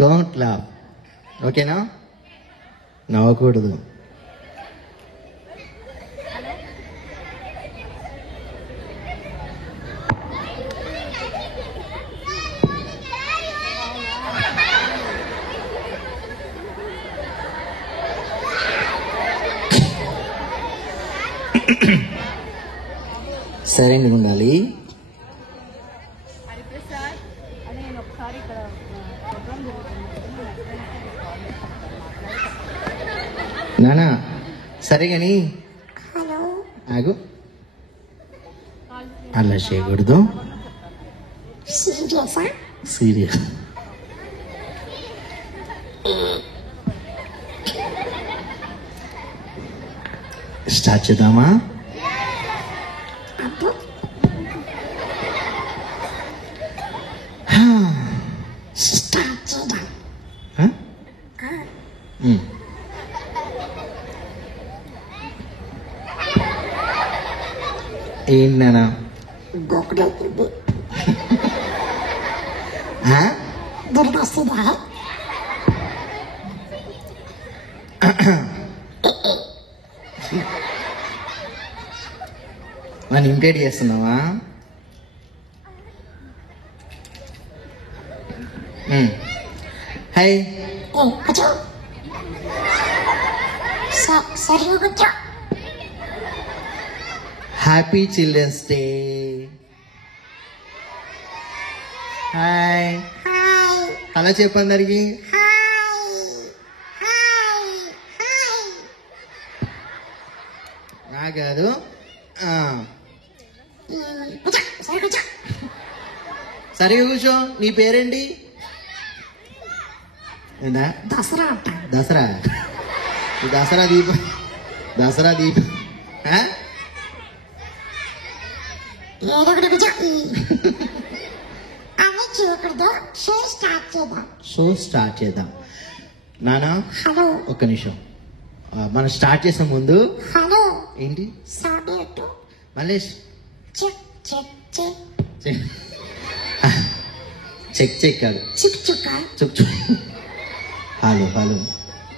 Don't laugh. ఓకేనా? నవ్వకూడదు. సరైనది ఉండాలి. నానా సరే కానీ ఆగు, అలా చేయకూడదు. సీరియస్. స్టార్ట్ చేద్దామా? ఏంటన్నా మనం ఇమిటేట్ చేస్తున్నావా? Hi. Happy children's day. Hi. అలా చెప్పు అందరికి. నా కాదు, సరిగా కూర్చో. నీ పేరేంటి? దసరా. దసరా దసరా దీపం. దసరా దీపం. షో స్టార్ట్ చేద్దాం. నానా ఒక్క నిమిషం, మనం స్టార్ట్ చేసే ముందు ఏంటి మల్లేష్ చెక్ చెక్ కాదు, చుక్ చుక్. హలో హలో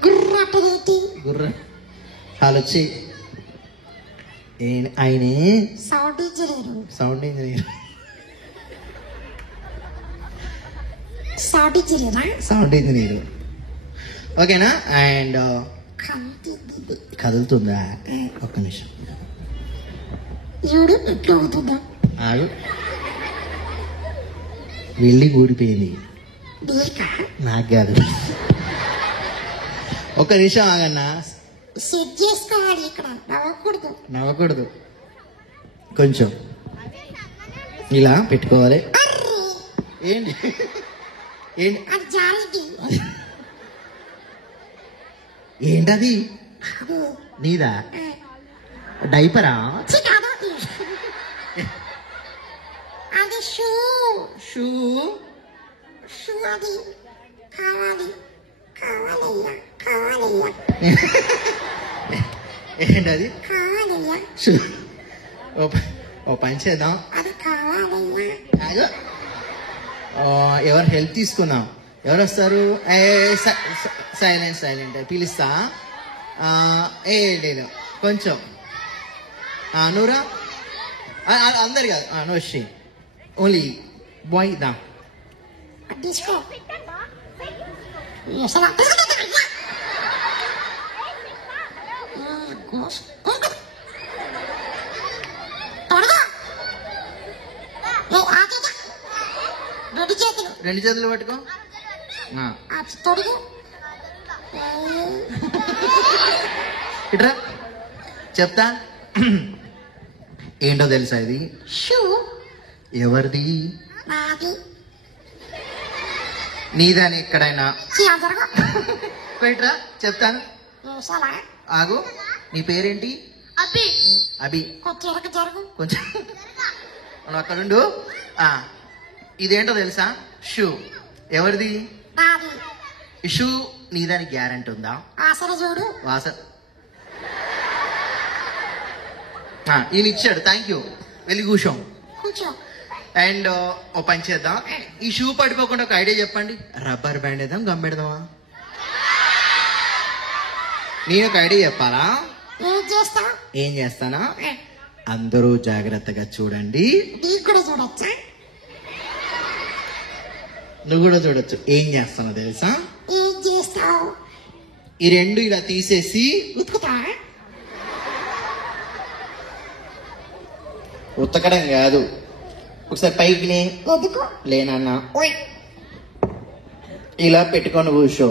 గుర్ర. హలో వచ్చి ఆయనే సౌండ్ ఇంజనీర్. Sound engineer. ఓకేనా? అండ్ కదులుతుందా? ఒక్క నిమిషం ఆగు. వెళ్ళి ఊడిపోయింది. నాకు కాదు. ఒక్క నిమిషం ఆగన్నా. సెట్ చేసుకోవాలి. ఇక్కడ నవ్వకూడదు. కొంచెం ఇలా పెట్టుకోవాలి. ఏంటి ఏంటది? నీదా? డైపరా? షూ. ఏంటది? ఓ పని చేద్దాం. ఎవరు హెల్ప్ తీసుకుందాం. ఎవరు వస్తారు? సైలెంట్ పిలుస్తా. లేదు కొంచెం. నూరా అందరు కాదు, నో శ్రీ ఓన్లీ బాయ్. దా రెండు చేతులు పట్టుకో. ఇట్రా చెప్తా. ఏంటో తెలుసా ఇది? ఎవరిది? నీదని ఎక్కడైనా ఇట్రా చెప్తాను. ఆగు. నీ పేరేంటి? అభి. కొంచెం అక్కడుండు. ఇదేంటో తెలుసా? షూ. ఎవరిది? ఈ షూ నీదానికి గ్యారంటీ ఉందా? ఈయన ఇచ్చాడు. Thank you. వెళ్ళి కూర్చో. అండ్ ఓ పని చేద్దాం, ఈ షూ పడిపోకుండా ఒక ఐడియా చెప్పండి. రబ్బర్ బ్యాండ్ వేద్దాం, గమ్ పెడదామా? నేను ఒక ఐడియా చెప్పాలా? ఏం చేస్తానా? అందరూ జాగ్రత్తగా చూడండి. నువ్వు కూడా చూడొచ్చు. ఏం చేస్తానో తెలుసా? ఈ రెండు ఇలా తీసేసి ఉతకడం కాదు, ఒకసారి పైకి లేనన్నా ఇలా పెట్టుకొని కూర్చో.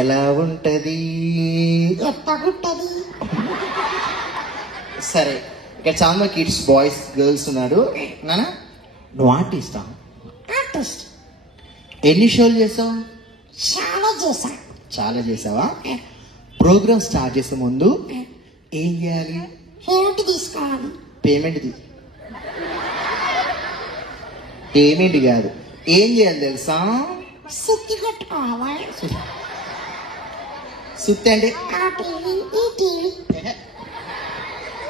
ఎలా ఉంటది? సరే, ఇక్కడ చాలా కిడ్స్, బాయ్స్, గర్ల్స్ ఉన్నారు. నానా నువ్వు ఆర్టిస్టా? ఎన్ని షోలు చేసావు? చాలా చేసావా? ప్రోగ్రామ్ స్టార్ట్ చేసే ముందు ఏం చేయాలి? పేమెంట్ కాదు, ఏం చేయాలి తెలుసా? సుత్తి అంటే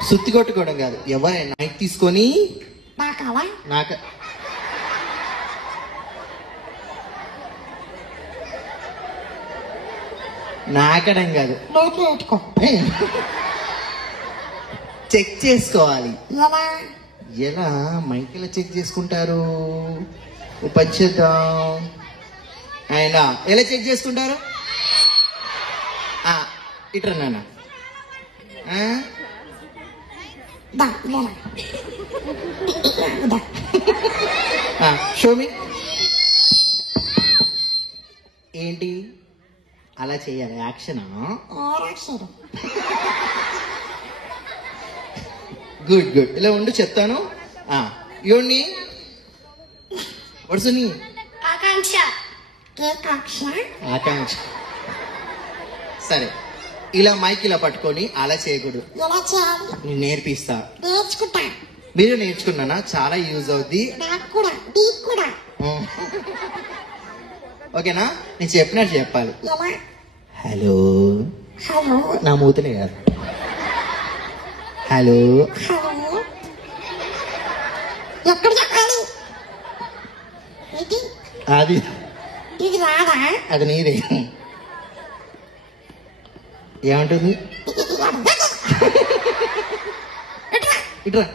సుత్తి కొట్టుకోవడం కాదు. ఎవరైనా నైట్ తీసుకొని నాకు నాకడం కాదు, చెక్ చేసుకోవాలి. ఎలా మైకిలో చెక్ చేసుకుంటారు? ఉపచేద్దాం. ఆయన ఎలా చెక్ చేసుకుంటారు? ఇట్రా నాన్న, షో మీ. ఏంటి అలా చేయాలి? యాక్షన్. గుడ్ గుడ్, ఇలా ఉండు చెప్తాను. యోని వరుసని ఆకాంక్ష. సరే, ఇలా మైక్ ఇలా పట్టుకొని అలా చేయకూడదు. నేను నేర్పిస్తా. మీరు నేర్చుకున్నానా? చాలా యూజ్ అవుద్ది. ఓకేనా? నేను చెప్పినట్టు చెప్పాలి. హలో, నా మూతలే కాదు. హలో, అది అది నీదే. ఏమంటుంది? ఇట్రా.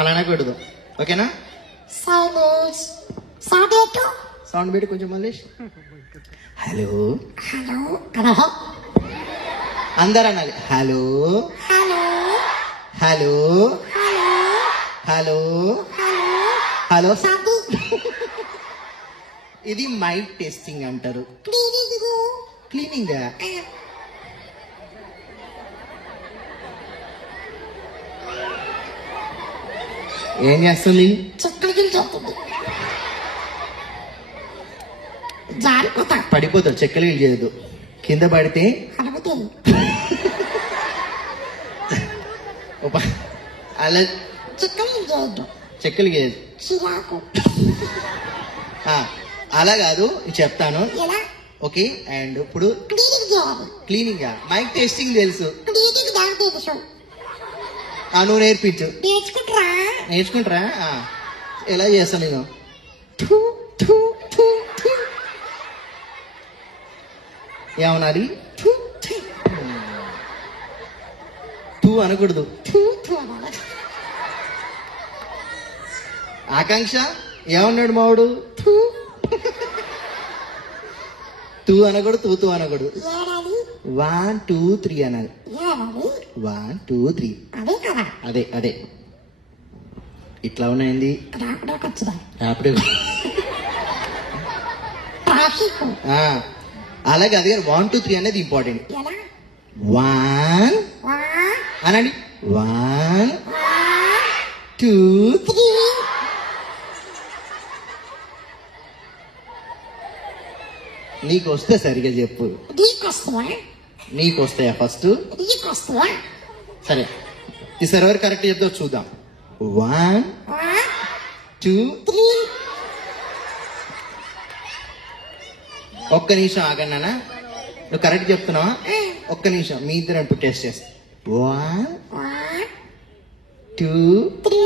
అలా అనకూడదు. ఓకేనా? సౌండ్ పెట్టి కొంచెం మళ్ళీ. హలో, అందరు అనాలి. Hello hello hello hello. ఇది మైక్ టెస్టింగ్ అంటారు. క్లీనింగ్. ఏం చేస్తుంది? పడిపోతాడు. చెక్కలు చేయదు, కింద పడితే అలా చెక్కలు చేయదు. అలా కాదు, చెప్తాను. ఓకే. అండ్ ఇప్పుడు క్లీనింగ్, మైక్ టెస్టింగ్ తెలుసు. నువ్వు నేర్పించు. నేర్చుకుంటారా? ఎలా చేస్తాను నేను? ఏమనాలి? తూ అనకూడదు. ఆకాంక్ష ఏమన్నాడు మావాడు? తూ అనకూడదు, తూ అనకూడదు. 1 2 3 అనాలి. 1 2 3. అదే అదే. ఇట్లా ఉన్నాయండి. అలాగే అది 1 2 3 అనేది ఇంపార్టెంట్. 1 అనండి. 1 2 3. నీకు వస్తే సరిగా చెప్పు. నీకు వస్తాయా ఫస్ట్? సరే, ఈసారి ఎవరు కరెక్ట్ చెప్తావు చూద్దాం. 1 2 3. ఒక్క నిమిషం ఆగండి నాన్న. నువ్వు కరెక్ట్ చెప్తున్నావా? ఒక్క నిమిషం, మీ ఇద్దరు టెస్ట్ చేస్తా. 1 1 2 3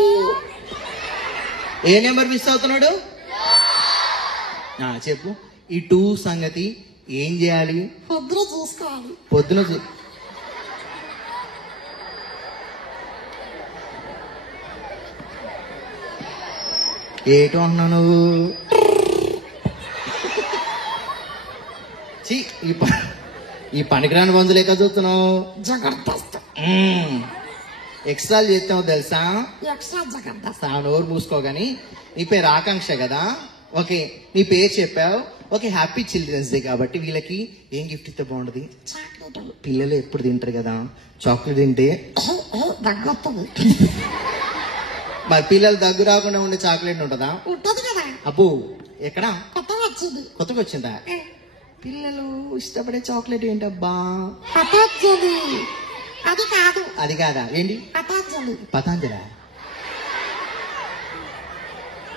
ఏ నెంబర్ మిస్ అవుతున్నాడు? చెప్పు. ఈ 2 సంగతి ఏం చేయాలి? పొద్దున చూసుకోవాలి. పొద్దున ఏటో అన్నా నువ్వు? ఈ పనికిరాని బంధులు ఎక్కడ చూస్తున్నావు? జబర్దస్త్. ఎక్స్ట్రాలు చేస్తావు తెలుసా? ఎక్స్ట్రా జబర్దస్త్. నోరు మూసుకోగాని. నీ పేరు ఆకాంక్ష కదా? ఓకే, నీ పేరు చెప్పావు. ఓకే, హ్యాపీ చిల్డ్రన్స్ డే కాబట్టి వీళ్ళకి ఏం గిఫ్ట్ ఇస్తే బాగుంటది? పిల్లలు ఎప్పుడు తింటారు కదా చాక్లెట్ తింటే. మరి పిల్లలు దగ్గు రాకుండా ఉండే చాక్లెట్ ఉంటదా? అబ్బో, ఎక్కడ? కొత్తగా వచ్చిందా? పిల్లలు ఇష్టపడే చాక్లెట్ ఏంటబ్బా? అది కాదు. అది కాదా? ఏంటి? పతాంజలి.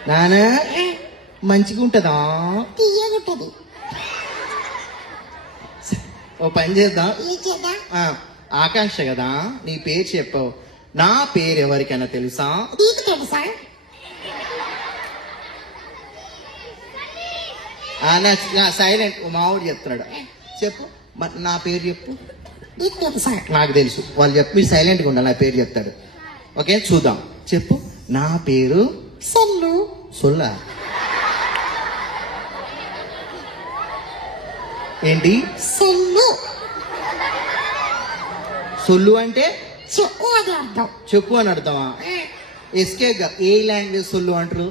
నానా మంచిగా ఉంటదా? తీయగుంటది. ఓ పని చేద్దాం. ఆకాంక్ష కదా, నీ పేరు చెప్పావు. నా పేరు ఎవరికైనా తెలుసా? నీకు తెలుసా? సైలెంట్. మావుడు చెప్తున్నాడు. చెప్పు, నా పేరు చెప్పు. నీకు తెలుసా? నాకు తెలుసు. వాళ్ళు చెప్పి మీరు సైలెంట్గా ఉండాలి. నా పేరు చెప్తాడు. ఓకే, చూద్దాం. చెప్పు. నా పేరు సొల్లు. సొల్లా? ఏంటి? సొల్లు. సొల్లు అంటే చెప్పు అని అర్థం. చెప్పు అని అర్థమా? ఎస్కే. ఏ లాంగ్వేజ్ సొల్లు అంటారు?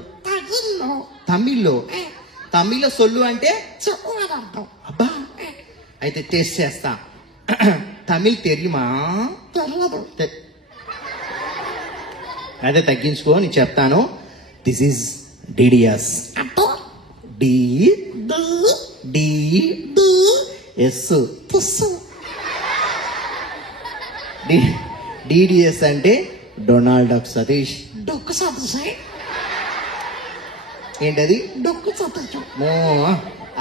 తమిళ్లో. తమిళ్లో సొల్లు అంటే చెప్పు అని అర్థం. అబ్బా, అయితే టెస్ట్ చేస్తా. తమిళ్ తెలియమా? తెలియదు. అదే తగ్గించుకో, నేను చెప్తాను. This is DDS. డిడిఎస్ అంటే డొనాల్డ్ డక్ సతీష్. డొక్కు సతీష్. ఏంటది? డొక్కు సతీష్.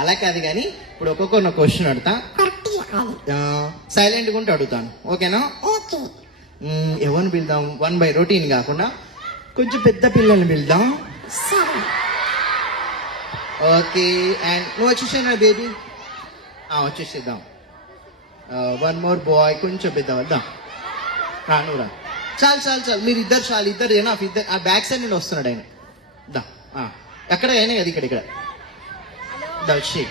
అలా కాదు కానీ ఇప్పుడు ఒక్కొక్క క్వశ్చన్ అడుగుతా. సైలెంట్గా ఉంటే అడుగుతాను. ఓకేనా? ఓకే. ఎవరిని పిలుద్దాం? 1 by రొటీన్ కాకుండా కొంచెం పెద్ద పిల్లల్ని పిలుద్దాం. ఓకే. అండ్ నువ్వు వచ్చేసాను బేబీ. వచ్చేసేద్దాం. 1 more bye. కొంచెం పెద్ద వద్దాం. నువ్వు రా. చాలు. మీరు ఇద్దరు చాలు. ఇద్దరు ఏనా? ఇద్దరు. ఆ బ్యాక్ సైడ్ నుండి వస్తున్నాడు ఆయన. దా. ఎక్కడ అయినా కదా? ఇక్కడ వచ్చి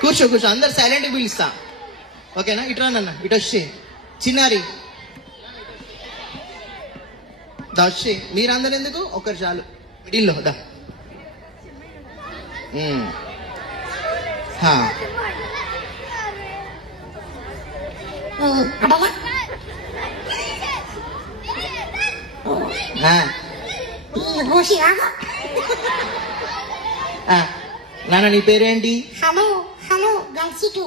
కూర్చో. అందరు సైలెంట్గా పిలుస్తా. ఓకేనా? ఇటు రానన్న. ఇటు వచ్చి చిన్నారి వచ్చి. మీరందరూ ఎందుకు? ఒకరు చాలు. మిడిల్లో దా. నాన్న నీ పేరేంటి? Hello girls too.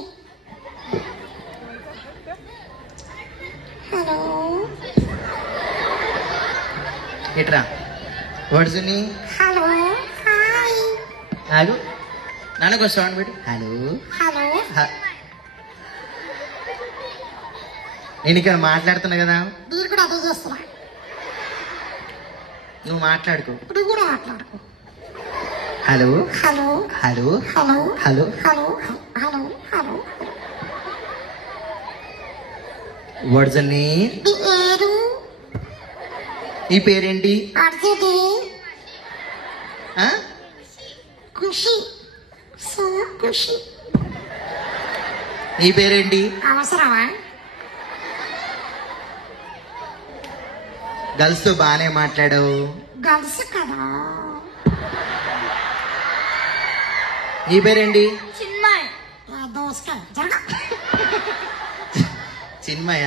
హలో ఎట్రా వర్డ్స్ ని? Hello hi. ఆగు, నాన్నకు సౌండ్ పెట్టి. హలో. నేను ఇక్కడ మాట్లాడుతున్నా కదా. మీరు కూడా అదే చేస్తున్నా. నువ్వు మాట్లాడుకో. ఇప్పుడు కూడా మాట్లాడుకో. హలో. What's your name? ఈ పేరేంటి? ఖుషి. నీ పేరేంటి? అవసరమా? గర్ల్స్ తో బానే మాట్లాడావు. గర్ల్స్ కదా. నీ పేరేంటి? చిన్మయ్. చిన్మయ.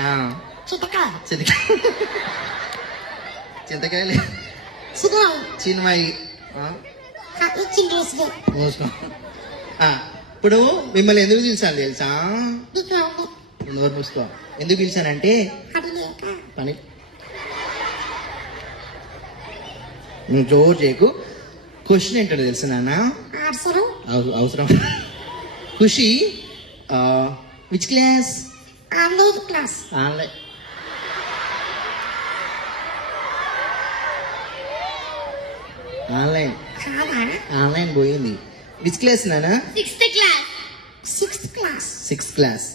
చింతకాయలే. చిన్మయి. ఇప్పుడు మిమ్మల్ని ఎందుకు పిలిచాను తెలుసా? నోరు మూసుకో. ఎందుకు పిలిచానంటే పని. నువ్వు జోరు చేయకు. క్వశ్చన్ ఏంటో తెలుసు నాన్న? అవసరం. Khushi which class? Online class. Online కాదా ఆన్లైన్ పోయింది. విచ్ క్లాస్ నానా? 6th class 6th class 6th class.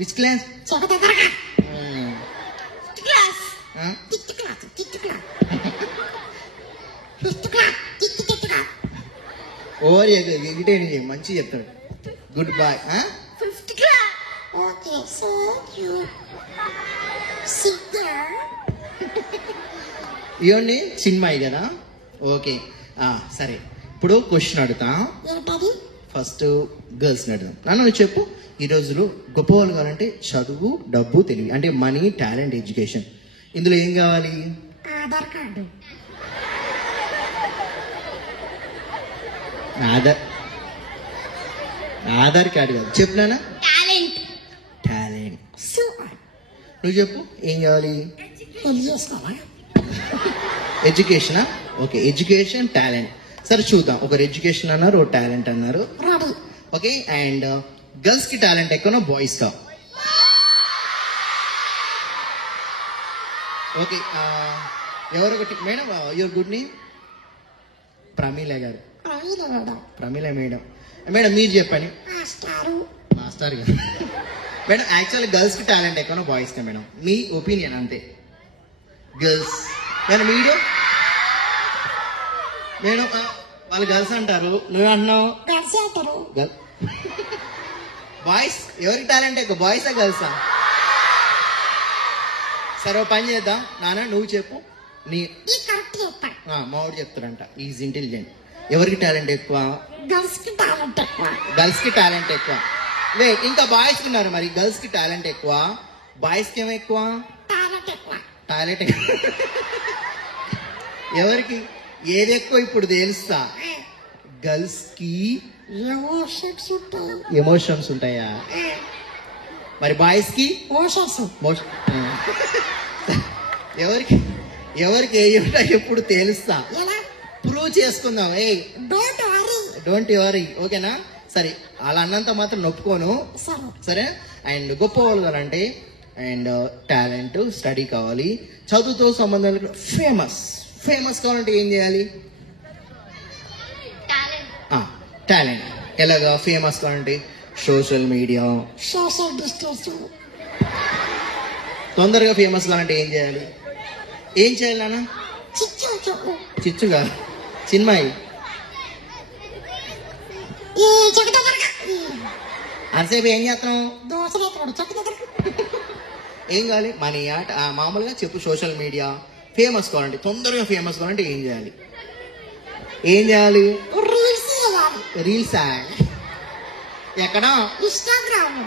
Which class? చెక దగ్గరగా 5th class 5th class 5th class 5th class 5th class over ఇటే మంచి చెప్తాడు. Good boy. 5th class. Okay, so you sit there. ఇవన్నీ చిన్మయి కదా. Okay సరే, ఇప్పుడు క్వశ్చన్ అడుగుతా. ఏంటది? ఫస్ట్ గర్ల్స్ని అడుగుతాం. నాన్న నువ్వు చెప్పు, ఈ రోజులో గొప్పవాళ్ళు కావాలంటే చదువు, డబ్బు, తెలివి, అంటే మనీ, టాలెంట్, ఎడ్యుకేషన్, ఇందులో ఏం కావాలి? ఆధార్ కార్డు. ఆధార్ కార్డు కాదు. చెప్పు నాన్న. టాలెంట్. టాలెంట్. సూపర్. నువ్వు చెప్పు ఏం కావాలి? పెళ్లి చేసుకోవా? ఎడ్యుకేషనా? Okay, education, talent. సరే చూద్దాం, ఒకరు ఎడ్యుకేషన్ అన్నారు, ఒక టాలెంట్ అన్నారు. రెడీ. ఓకే, అండ్ గర్ల్స్ కి టాలెంట్ ఎక్కువ, బాయ్స్ కా? ఓకే, ఎవరొకటి madam, your good name? Pramila గారు. ప్రమీల మేడం. మేడం మీరు చెప్పండి. మాస్టర్ గారు. మేడం యాక్చువల్లీ గర్ల్స్ కి టాలెంట్ ఎక్కువ, బాయ్స్ కా మేడం? మీ ఒపీనియన్ అంతే. Girls madam. మీరు మేడం వాళ్ళు గర్ల్స్ అంటారు, నువ్వు అంటున్నావు బాయ్స్. ఎవరికి టాలెంట్ ఎక్కువ, బాయ్సా గర్ల్సా? సరే ఓ పని చేద్దాం నాన్న, నువ్వు చెప్పు. నీ మావాడు చెప్తాడంట, ఈజ్ ఇంటెలిజెంట్. ఎవరికి టాలెంట్ ఎక్కువ? గర్ల్స్ కి టాలెంట్ ఎక్కువ. గర్ల్స్ కి టాలెంట్ ఎక్కువ. లే, ఇంకా బాయ్స్ కి ఉన్నారు. మరి గర్ల్స్ కి టాలెంట్ ఎక్కువ, బాయ్స్ కి ఏమో ఎక్కువ? టాలెంట్ ఎక్కువ. టాలెంట్ ఎవరికి ఏది ఎక్కువ ఇప్పుడు తెలుస్తా. గర్ల్స్ కి ఎమోషన్స్ ఉంటాయా? మరి బాయ్స్ కి ఎవరికి ఎవరికి ఏ ఉంటాయి ఎప్పుడు తెలుస్తా. ప్రూవ్ చేసుకుందాం. Don't worry. ఓకేనా? సరే, అలా అన్నంత మాత్రం నొప్పుకోను. సరే, అండ్ గొప్ప వాళ్ళు కావాలంటే అండ్ టాలెంట్, స్టడీ కావాలి, చదువుతో సంబంధం ఫేమస్ కావాలంటే ఏం చేయాలి? టాలెంట్. ఎలాగా ఫేమస్ కావాలంటే? Social media, social distance. తొందరగా ఫేమస్ కావాలంటే ఏం చేయాలి? ఏం చేయాలి నాన్న? చిచ్చుగా చిన్మయి అంతసేపు ఏం చేస్తాం? ఏం కావాలి? మనీ ఆట మామూలుగా చెప్పు. సోషల్ మీడియా ఫేమస్ కావాలంటే, తొందరగా ఫేమస్ కావాలంటే ఏం చేయాలి? ఏం చేయాలి? రీల్స్. ఎక్కడ? ఇన్స్టాగ్రామ్.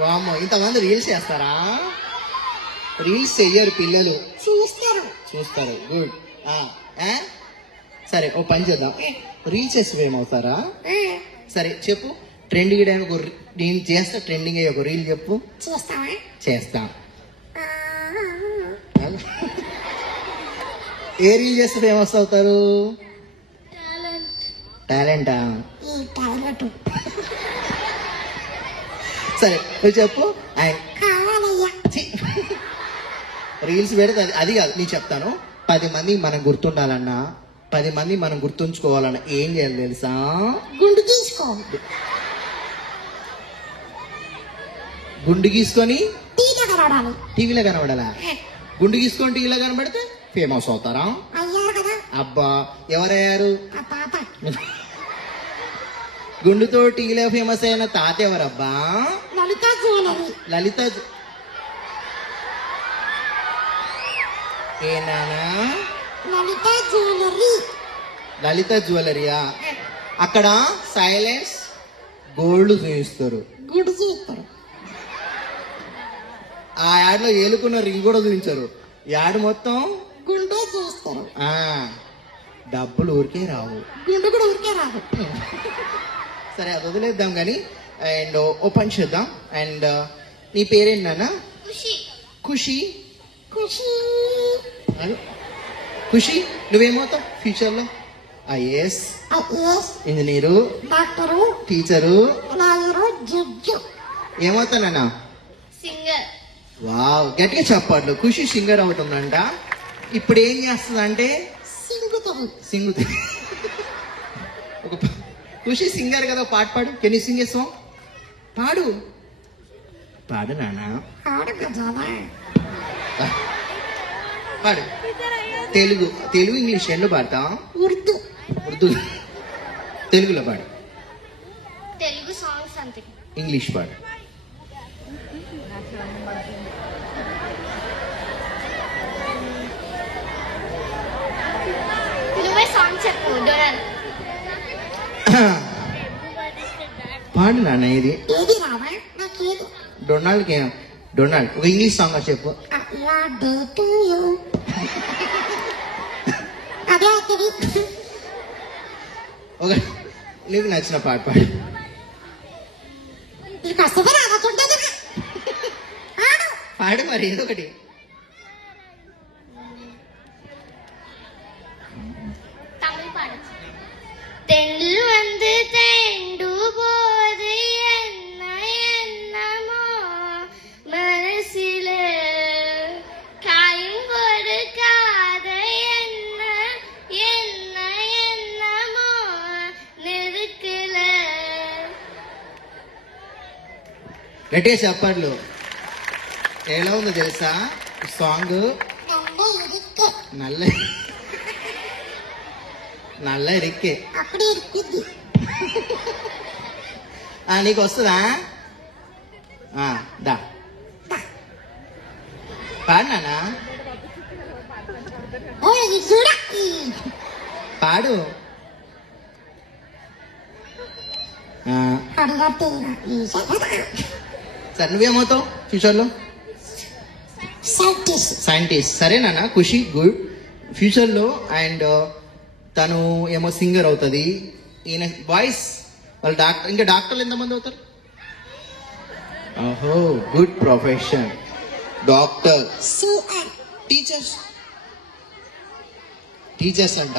వామ్మో, ఇంతమంది రీల్స్ చేస్తారా? రీల్స్ చెయ్యరు పిల్లలు, చూస్తారు. గుడ్. సరే ఓ పని చేద్దాం, రీల్స్ చేసి ఏమవుతారా? సరే చెప్పు, ట్రెండింగ్ ఒక నేను చేస్తా. ట్రెండింగ్ అయ్యి ఒక రీల్ చెప్పు. చేస్తా. ఏ రీల్ చేస్తే ఫేమస్ అవుతారు? టాలెంటా? సరే నువ్వు చెప్పు. రీల్స్ పెడితే అది కాదు, నేను చెప్తాను. 10 మంది మనం గుర్తుండాలన్నా, 10 మంది మనం గుర్తుంచుకోవాలన్నా ఏం చేయాలి తెలుసా? గుండు గీసుకో. గుండు గీసుకొని టీవీలో కనబడాలా? గుండు గీసుకొని టీవీలో కనబడితే ఫేమస్ అవుతారా? అబ్బా, ఎవరయ్యారు? గుండుతో టీవీలో ఫేమస్ అయిన తాత ఎవరబ్బా? లలిత. ఏ నానా? లలిత జ్యువెలరీయా? అక్కడ సైలెన్స్ గోల్డ్ చూపిస్తారు. ఆ యాడ్ లో ఏలుకున్న రింగ్ కూడా చూపించారు. యాడ్ మొత్తం గుండే చూస్తారు. డబ్బులు ఊరికే రావు, గుండు కూడా ఊరికే రావు. సరే అది వదిలేద్దాం కానీ, అండ్ ఓపెన్ చేద్దాం. అండ్ నీ పేరేంటి నాన్న? ఖుషి. ఖుషి, నువ్వేమవుతావు ఫ్యూచర్ లో? IAS, engineer, doctor, teacher, lawyer, judge. ఏమవుతానన్నా? సింగర్. వావ్, గట్టిగా చెప్పట్లు. ఖుషి సింగర్ అవుతుందంట. ఇప్పుడు ఏం చేస్తుంది అంటే సింగుతుంది. ఒక ఖుషి సింగర్ కదా, పాట పాడు. Can you sing A song? పాడు పాడు నాన్న, పాడు. తెలుగు తెలుగు ఇంగ్లీష్ రెండు పాడతా? ఉర్దూ ఉర్దూ తెలుగులో పాడు. తెలుగు సాంగ్స్ అంతే. ఇంగ్లీష్ పాడు. నువ్వే సాంగ్ చెప్పు. డొనాల్డ్ పాడు నాన్న. ఇది ఏది రావా నాకేది. డొనాల్డ్కి డొనాల్డ్ ఒక ఇంగ్లీష్ సాంగ్ చెప్పు. అదే అవుతుంది. ఒక నీకు నచ్చిన పాట పాడు. నీకు వస్తుంది రాకుంటుంది. పాడు మరి ఏదో ఒకటి. தமிழ் பாடச்சு. தெள்ளு வந்து தேண்டு போது என்ன என்னமோ மனசில காயும் கொடுக்காத என்ன என்ன என்னமோ நெருக்கல. గట్టిగా చెప్పట్లు. ఎలా ఉందో తెలుసా సాంగ్? నల్ల నల్ల ఇరిక్కే. అప్పుడే ఇరుక్కుద్ది. నీకు వస్తుందా? దా పాడు నాన్న, పాడు. సరే నువ్వేమవుతావు ఫ్యూచర్లో? సైంటిస్ట్. సరే నాన్న, ఖుషి గుడ్. ఫ్యూచర్లో అండ్ తను ఏమో సింగర్ అవుతుంది. ఈయన వాయిస్ వాళ్ళు డాక్టర్. ఇంకా డాక్టర్లు ఎంతమంది అవుతారు? ఓహో, good profession. Doctor. Teachers teachers అంట.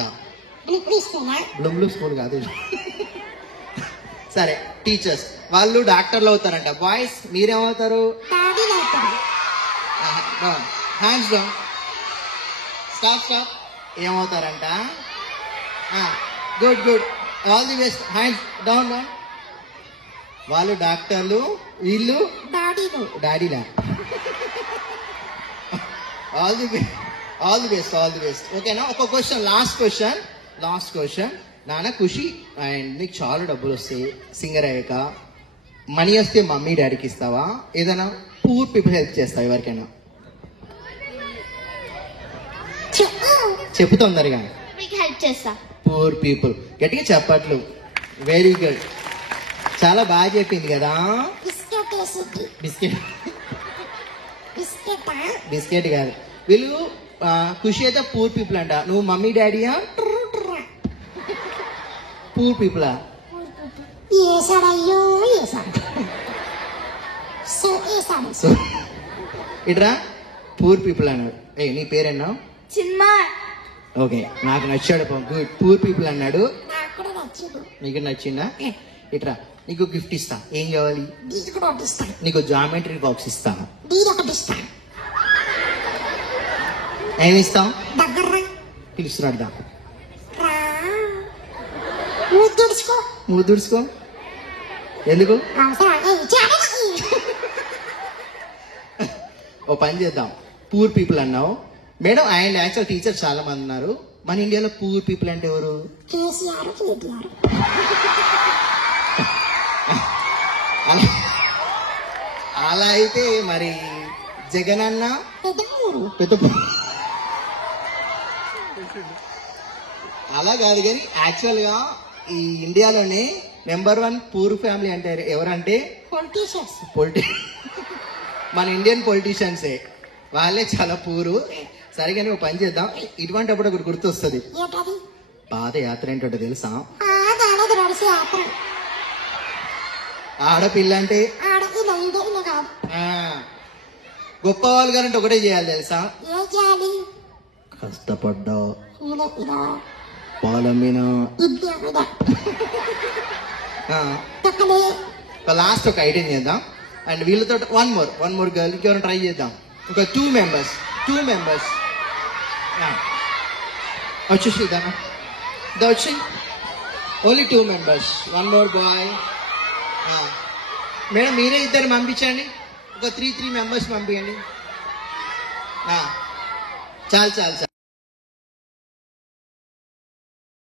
బ్లూ స్కూల్ కాదు. సరే టీచర్స్ వాళ్ళు డాక్టర్లు అవుతారంట. బాయ్స్ మీరేమవుతారు? Hands down. Stop stop. ఏమవుతారంట? Good good, all the best. Hands down down. వాళ్ళు డాక్టర్లు, వీళ్ళు డాడీలా. All the best, all the best, all the best. ఓకేనా? ఒక క్వశ్చన్, లాస్ట్ క్వశ్చన్. నాన్న ఖుషి అండ్ నీకు చాలా డబ్బులు వస్తాయి సింగర్ అయ్యాక. మనీ వస్తే మమ్మీ డాడీకి ఇస్తావా? ఏదైనా పూర్ పీపుల్ హెల్ప్ చేస్తావా ఎవరికైనా? చెప్పు తొందరగా. మీకు హెల్ప్ చేస్తా. Poor people. గట్టిగా చెప్పట్లు. వెరీ గుడ్, చాలా బాగా చెప్పింది కదా. బిస్కెట్ బిస్కెట్ కాదు. వీళ్ళు ఖుషి అయితే పూర్ పీపుల్ అంట. నువ్వు మమ్మీ డాడీయా? పూర్ పీపులా? ఇట్రా పూర్ పీపుల్ అన్నాడు. నీ పేరేనా? చిన్మా. ఓకే, నాకు నచ్చాడు. గుడ్. పూర్ పీపుల్ అన్నాడు. నీకు నచ్చిందా? ఇట్రా, నీకు గిఫ్ట్ ఇస్తా. ఏం కావాలి? నీకు జామెట్రీ బాక్స్ ఇస్తా. ఏమి ఇస్తాం? పిలుస్తున్నాడు. దా తుడుచుకో. ఎందుకు? ఓ పని చేద్దాం. పూర్ పీపుల్ అన్నావు మేడం. అండ్ యాక్చువల్ టీచర్ చాలా మంది ఉన్నారు మన ఇండియాలో. పూర్ పీపుల్ అంటే ఎవరు? అలా అయితే మరి జగన్ అన్న పెద్ద అలా కాదు. కానీ యాక్చువల్ గా ఈ ఇండియాలోనే నెంబర్ 1 పూర్ ఫ్యామిలీ అంటే ఎవరంటే మన ఇండియన్ పొలిటీషియన్సే. వాళ్ళే చాలా పూరు. సరిగానే ఒక పని చేద్దాం. ఇటువంటిప్పుడు ఒకటి గుర్తొస్తుంది. పాదయాత్ర ఏంటో తెలుసా? ఆడపిల్ల అంటే గొప్ప వాళ్ళు గారంటే ఒకటే చేయాలి తెలుసా? కష్టపడ్డా పొలం మీద. లాస్ట్ ఒక ఐటెం చేద్దాం. అండ్ వీళ్ళతో వన్ మోర్ గర్ల్. ఇంకెవరైనా ట్రై చేద్దాం. ఒక 2 మెంబర్స్ వచ్చేసిద్దానా ఇదా వచ్చి only 2 members. 1 more boy. Madam మీరే ఇద్దరు పంపించండి, ఒక 3 members పంపించండి. చాలు చాలు చాలు.